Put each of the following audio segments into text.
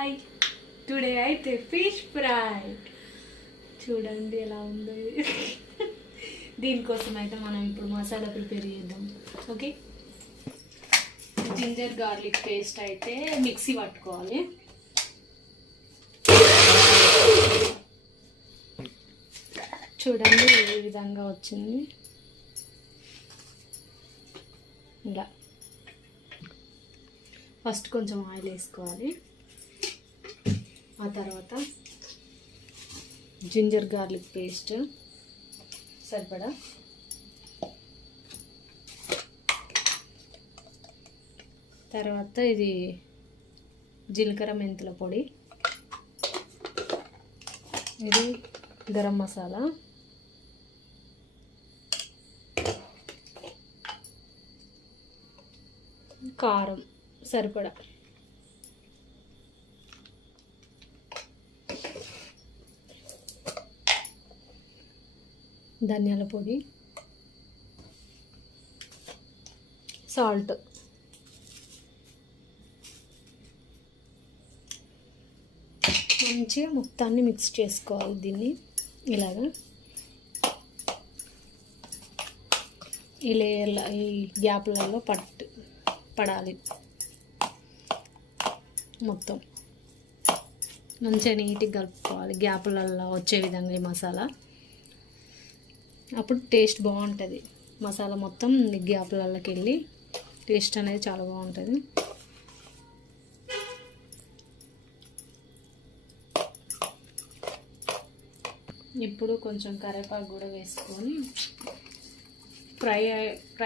Hi today అయితే fish fry చూడండి ఎలా ఉంది. దీనికోసం అయితే మనం ఇప్పుడు మసాలా ప్రిపేర్ చేద్దాం. ఓకే, జింజర్ గార్లిక్ పేస్ట్ అయితే మిక్సీ పట్టుకోవాలి. చూడండి ఈ విధంగా వచ్చింది. ఇలా ఫస్ట్ కొంచెం ఆయిల్ వేసుకోవాలి. ఆ తర్వాత జింజర్ గార్లిక్ పేస్ట్ సరిపడా, తర్వాత ఇది జీలకర్ర మెంతుల పొడి, ఇది గరం మసాలా, కారం సరిపడా, ధనియాల పొడి, సాల్ట్, మంచిగా మొత్తాన్ని మిక్స్ చేసుకోవాలి. దీన్ని ఇలాగా ఈ లేయర్ల ఈ గ్యాప్లలో పడాలి. మొత్తం మంచిగా నీట్గా కలుపుకోవాలి గ్యాప్లలో వచ్చే విధంగా ఈ మసాలా. అప్పుడు టేస్ట్ బాగుంటుంది. మసాలా మొత్తం గ్యాప్లలోకి వెళ్ళి టేస్ట్ అనేది చాలా బాగుంటుంది. ఇప్పుడు కొంచెం కరివేపాకు కూడా వేసుకొని ఫ్రై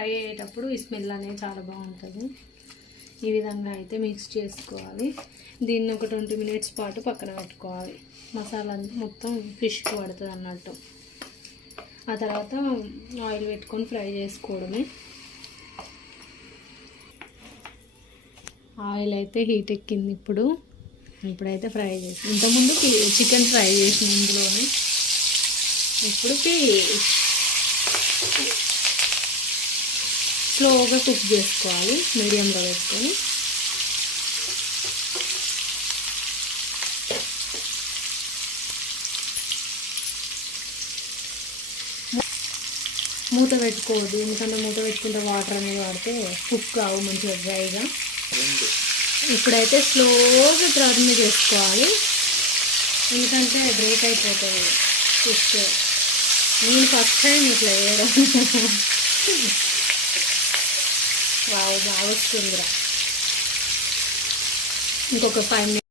అయ్యేటప్పుడు ఈ స్మెల్ అనేది చాలా బాగుంటుంది. ఈ విధంగా అయితే మిక్స్ చేసుకోవాలి. దీన్ని ఒక 20 minutes పాటు పక్కన పెట్టుకోవాలి. మసాలా మొత్తం ఫిష్కి పడుతుంది అన్నట్టు. ఆ తర్వాత ఆయిల్ పెట్టుకొని ఫ్రై చేసుకోవడమే. ఆయిల్ అయితే హీట్ ఎక్కింది. ఇప్పుడైతే ఫ్రై చేసి, ఇంతకుముందు చికెన్ ఫ్రై చేసిన ఇందులోనే. ఇప్పుడు స్లోగా కుక్ చేసుకోవాలి, మీడియంలో పెట్టుకొని. మూత పెట్టుకోవద్దు, ఎందుకంటే మూత పెట్టుకుంటే వాటర్ అనేది వాడితే కుక్ కావు మంచిగా డ్రైగా. ఇప్పుడైతే స్లోగా టర్న్ చేసుకోవాలి, ఎందుకంటే బ్రేక్ అయిపోతుంది ఫిష్. నేను ఫస్ట్ టైం ఇట్లా వేయడం. బాగా వస్తుందిరా. ఇంకొక 5 minutes